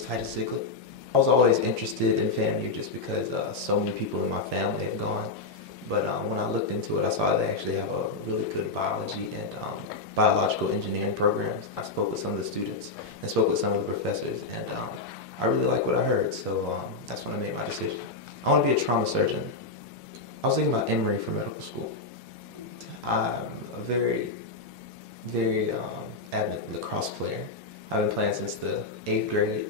is Titus Zeigler. I was always interested in FAMU just because so many people in my family have gone. But when I looked into it, I saw they actually have a really good biology and biological engineering programs. I spoke with some of the students and spoke with some of the professors, and I really like what I heard, so that's when I made my decision. I want to be a trauma surgeon. I was thinking about Emory Medical School. I'm a very avid lacrosse player. I've been playing since the 8th grade.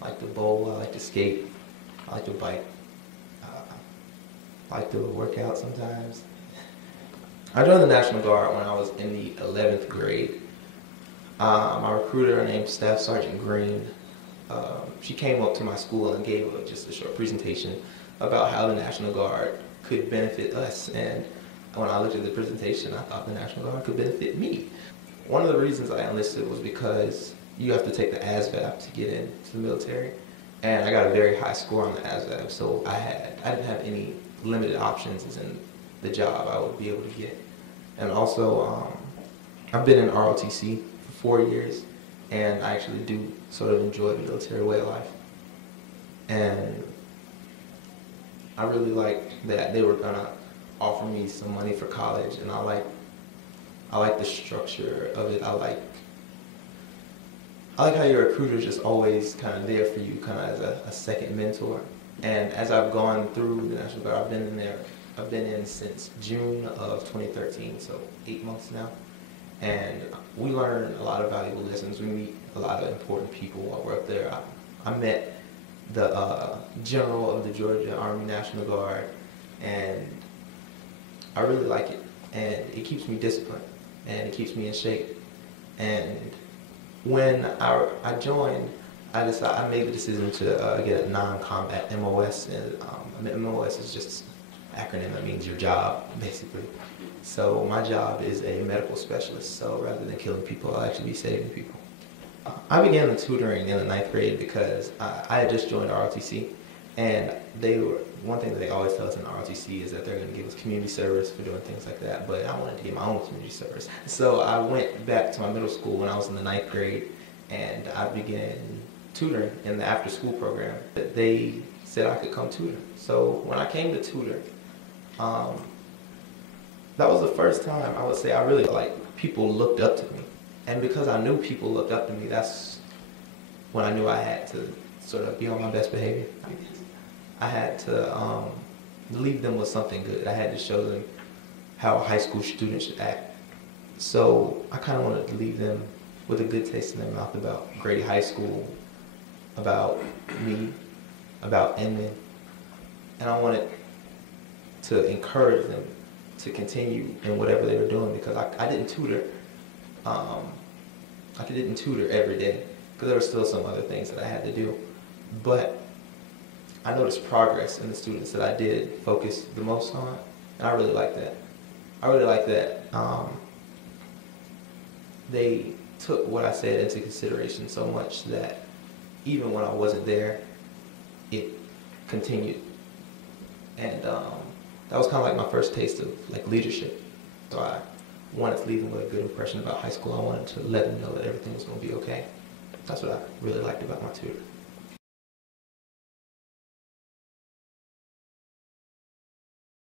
I like to bowl, I like to skate, I like to bike, I like to work out sometimes. I joined the National Guard when I was in the 11th grade. My recruiter named Staff Sergeant Green, she came up to my school and gave just a short presentation about how the National Guard could benefit us, and when I looked at the presentation, I thought the National Guard could benefit me. One of the reasons I enlisted was because you have to take the ASVAB to get into the military, and I got a very high score on the ASVAB, so I didn't have any limited options in the job I would be able to get. And also, I've been in ROTC for 4 years, and I actually do sort of enjoy the military way of life. And I really liked that they were gonna offer me some money for college, and I like the structure of it. I like how your recruiter is just always kind of there for you, kind of as a second mentor. And as I've gone through the National Guard, I've been in since June of 2013, so 8 months now. And we learn a lot of valuable lessons. We meet a lot of important people while we're up there. I met the General of the Georgia Army National Guard, and I really like it. And it keeps me disciplined, and it keeps me in shape. And when I joined, I made the decision to get a non-combat MOS, and MOS is just an acronym that means your job, basically. So my job is a medical specialist, so rather than killing people, I'll actually be saving people. I began the tutoring in the 9th grade because I had just joined ROTC, and one thing that they always tell us in ROTC is that they're going to give us community service for doing things like that, but I wanted to get my own community service. So I went back to my middle school when I was in the 9th grade, and I began tutoring in the after-school program. They said I could come tutor. So when I came to tutor, that was the first time I would say I really people looked up to me. And because I knew people looked up to me, that's when I knew I had to sort of be on my best behavior, I guess. I had to leave them with something good. I had to show them how a high school student should act. So I kind of wanted to leave them with a good taste in their mouth about Grady High School, about me, about Inman. And I wanted to encourage them to continue in whatever they were doing, because I didn't tutor. I didn't tutor every day because there were still some other things that I had to do. But I noticed progress in the students that I did focus the most on, and I really like that. I really like that they took what I said into consideration so much that even when I wasn't there, it continued. And that was kind of like my first taste of leadership. So I wanted to leave them with a good impression about high school. I wanted to let them know that everything was going to be okay. That's what I really liked about my tutor.